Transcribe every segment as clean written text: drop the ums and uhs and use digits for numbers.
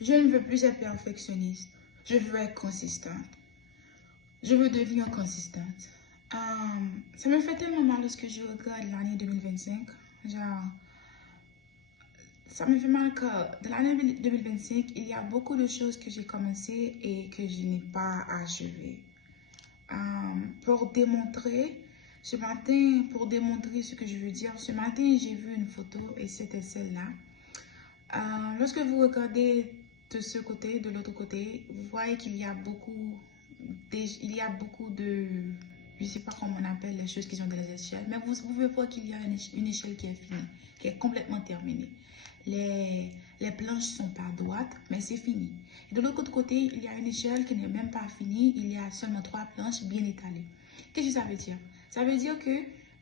Je ne veux plus être perfectionniste. Je veux être consistante. Je veux devenir consistante. Ça me fait tellement mal lorsque je regarde l'année 2025. Genre, ça me fait mal que dans l'année 2025, il y a beaucoup de choses que j'ai commencées et que je n'ai pas achevées. Pour démontrer, pour démontrer ce que je veux dire, ce matin, j'ai vu une photo et c'était celle-là. Lorsque vous regardez de ce côté, de l'autre côté, vous voyez qu'il y a beaucoup de, je ne sais pas comment on appelle les choses qui sont dans les échelles, mais vous pouvez voir qu'il y a une échelle qui est finie, qui est complètement terminée. Les planches sont pas droites, mais c'est fini. Et de l'autre côté, il y a une échelle qui n'est même pas finie, il y a seulement 3 planches bien étalées. Qu'est-ce que ça veut dire? Ça veut dire que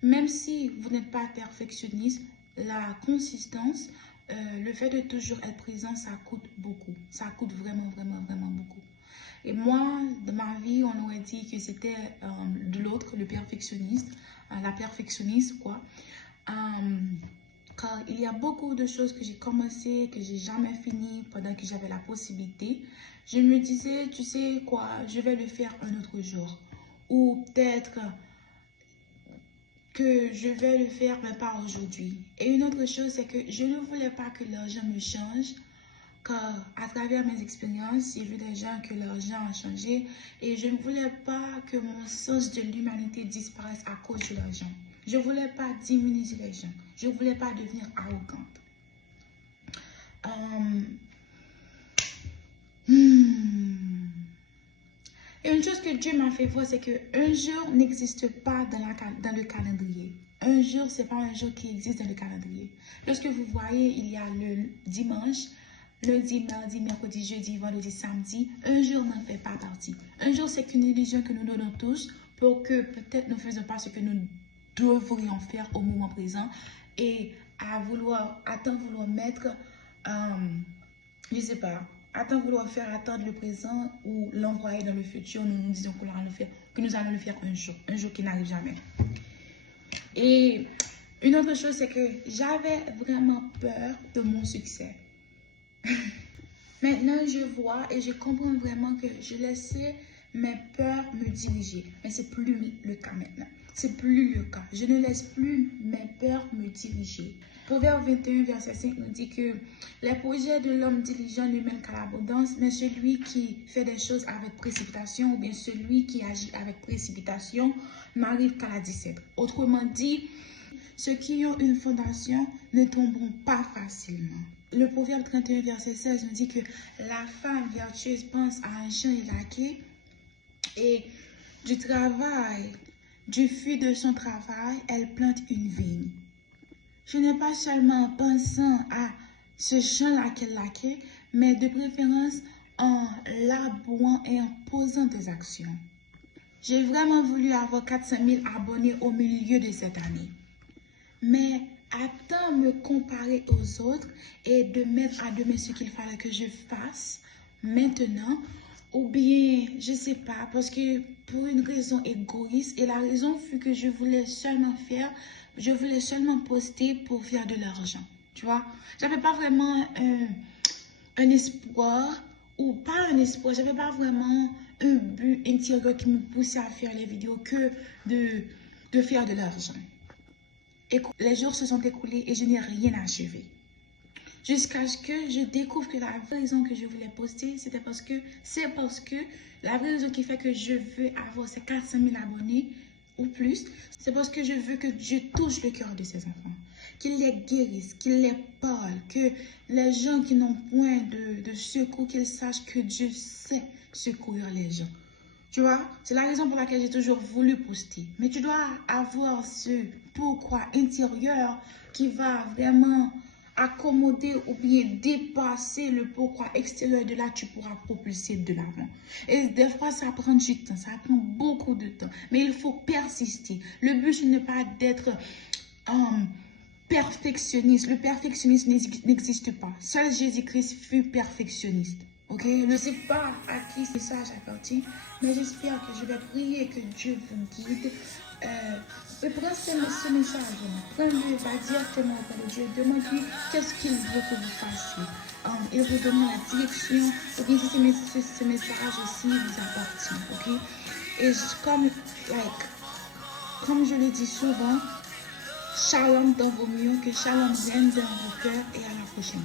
même si vous n'êtes pas perfectionniste, la consistance, le fait de toujours être présent, ça coûte beaucoup. Ça coûte vraiment, vraiment, vraiment beaucoup. Et moi, dans ma vie, on aurait dit que c'était de l'autre, le perfectionniste, la perfectionniste, quoi. Car il y a beaucoup de choses que j'ai commencé, que j'ai jamais fini pendant que j'avais la possibilité. Je me disais, tu sais quoi, je vais le faire un autre jour. Ou peut-être que je vais le faire, mais pas aujourd'hui. Et une autre chose, c'est que je ne voulais pas que l'argent me change. Car à travers mes expériences, j'ai vu des gens que l'argent a changé et je ne voulais pas que mon sens de l'humanité disparaisse à cause de l'argent. Je ne voulais pas diminuer les gens. Je ne voulais pas devenir arrogante. Et une chose que Dieu m'a fait voir, c'est qu'un jour n'existe pas dans le calendrier. Un jour, ce n'est pas un jour qui existe dans le calendrier. Lorsque vous voyez, il y a le dimanche, lundi, mardi, mercredi, jeudi, vendredi, samedi, un jour n'en fait pas partie. Un jour, c'est une illusion que nous donnons tous pour que peut-être nous ne faisons pas ce que nous devrions faire au moment présent et à vouloir mettre, je ne sais pas, vouloir faire attendre le présent ou l'envoyer dans le futur, nous nous disons que nous allons le faire un jour qui n'arrive jamais. Et une autre chose, c'est que j'avais vraiment peur de mon succès. Maintenant, je vois et je comprends vraiment que je laissais mes peurs me diriger. Mais ce n'est plus le cas maintenant. C'est plus le cas. Je ne laisse plus mes peurs me diriger. Proverbe 21, verset 5 nous dit que les projets de l'homme diligent ne mènent qu'à l'abondance, mais celui qui fait des choses avec précipitation ou bien celui qui agit avec précipitation n'arrive qu'à la disette. Autrement dit, ceux qui ont une fondation ne tomberont pas facilement. Le Proverbe 31, verset 16 nous dit que la femme vertueuse pense à un champ élaqué et du fruit de son travail, elle plante une vigne. Je n'ai pas seulement pensant à ce champ-là qu'elle laquait, mais de préférence en labourant et en posant des actions. J'ai vraiment voulu avoir 400 000 abonnés au milieu de cette année. Mais attends me comparer aux autres et de mettre à demain ce qu'il fallait que je fasse maintenant, ou bien, je ne sais pas, parce que pour une raison égoïste, et la raison fut que je voulais seulement poster pour faire de l'argent, tu vois. J'avais pas vraiment un espoir, ou pas un espoir, j'avais pas vraiment un but intérieur qui me poussait à faire les vidéos que de faire de l'argent. Et les jours se sont écoulés et je n'ai rien achevé. Jusqu'à ce que je découvre que la vraie raison que je voulais poster, c'est parce que la vraie raison qui fait que je veux avoir ces 400 000 abonnés ou plus, c'est parce que je veux que Dieu touche le cœur de ses enfants, qu'il les guérisse, qu'il les parle, que les gens qui n'ont point de secours, qu'ils sachent que Dieu sait secourir les gens. Tu vois, c'est la raison pour laquelle j'ai toujours voulu poster. Mais tu dois avoir ce pourquoi intérieur qui va vraiment accommoder ou bien dépasser le pourquoi extérieur. De là, tu pourras propulser de l'avant. Et des fois, ça prend du temps, ça prend beaucoup de temps. Mais il faut persister. Le but, ce n'est pas d'être perfectionniste. Le perfectionnisme n'existe pas. Seul Jésus-Christ fut perfectionniste. Ok, je ne sais pas à qui ce message appartient, mais j'espère que je vais prier que Dieu vous guide. Prends ce message, prends-le, va directement auprès de Dieu, demande-lui qu'est-ce qu'il veut que vous fassiez. il vous donne la direction, ou bien si ce message aussi vous appartient, ok? Et comme je le dis souvent, shalom dans vos murs, que shalom règne dans vos cœurs et à la prochaine.